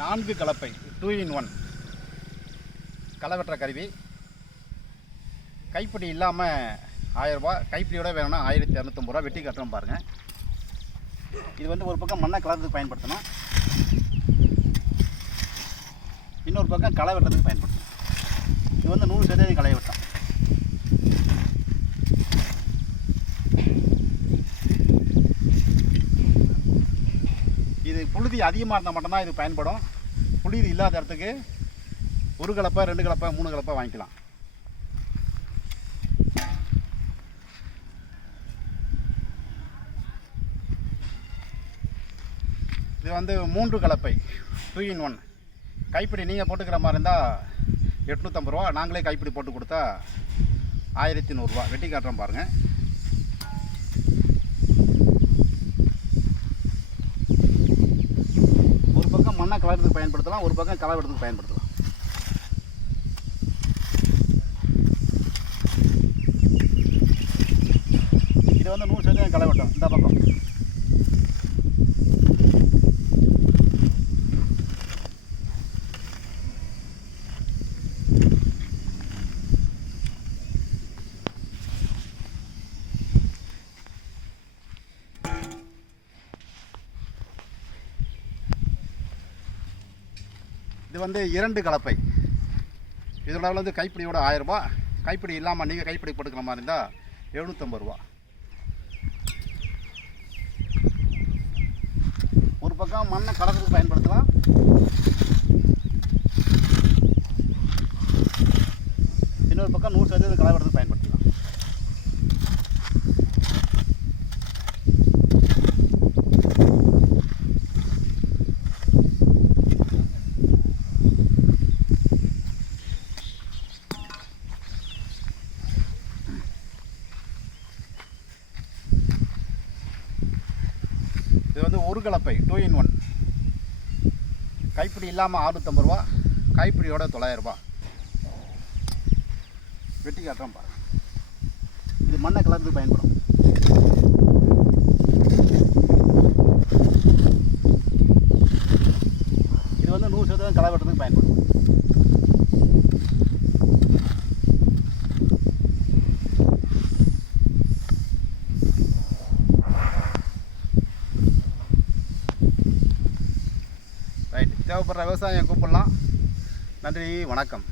நான்கு கலப்பை two in one களை வெட்டுற கருவி. கைப்பிடி இல்லாமல் ஆயிரரூபா கைப்பிடியோட வேணும்னா ஆயிரத்தி இரநூத்தம்பது ரூபா வெட்டி கட்டணும் பாருங்கள் இது வந்து ஒரு பக்கம் மண்ணை கலர்றதுக்கு பயன்படுத்தணும். இன்னொரு பக்கம் களை வெட்டுறதுக்கு பயன்படுத்தணும் இது வந்து நூறு சதவீதம் களை வெட்டம் இது புழுதி அதிகமாக இருந்தால் மட்டும்தான் இது பயன்படும். புழுதி இல்லாத இடத்துக்கு ஒரு கலப்பை ரெண்டு கலப்பை மூணு கலப்பை வாங்கிக்கலாம். இது வந்து மூன்று கலப்பை டூ இன் ஒன் கைப்பிடி நீங்கள் போட்டுக்கிற மாதிரி இருந்தால் எட்நூற்றம்பது ரூபா. நாங்களே கைப்பிடி போட்டு கொடுத்தா ஆயிரத்தி நூறுரூவா வெட்டி காட்டுறோம் பாருங்கள் ஒரு பக்கம் கலர்றதுக்கு பயன்படுத்தலாம் ஒரு பக்கம் களை வெட்டுறதுக்கு பயன்படுத்தலாம். இது வந்து நூறு சதவீதம் களை வெட்டும் இந்த பக்கம். இது வந்து இரண்டு கலப்பை. இதோட வந்து கைப்பிடியோட ஆயிரரூபா கைப்பிடி இல்லாமல் நீங்கள் கைப்பிடி போட்டுக்கிற மாதிரி இருந்தால் எழுநூற்றம்பது ரூபா. ஒரு பக்கம் மண்ணை கலக்கிறதுக்கு பயன்படுத்தலாம். இன்னொரு பக்கம் நூறு சதவீதம் கலவரத்துக்கு பயன்படுத்தலாம். இது வந்து ஒரு கலப்பை டூ இன் ஒன் கைப்பிடி இல்லாமல் அறுநூத்தம்பது ரூபா கைப்பிடியோட தொள்ளாயிரரூபா ரூபாய் வெட்டி காட்டுறோம் பாருங்க. இது மண்ணை கலந்து பயன்படும். இது வந்து நூறு சதவீதம் களை வெட்டுறதுக்கு பயன்படும். தேவைப்படுற விவசாயம் கூப்பிடலாம். நன்றி வணக்கம்.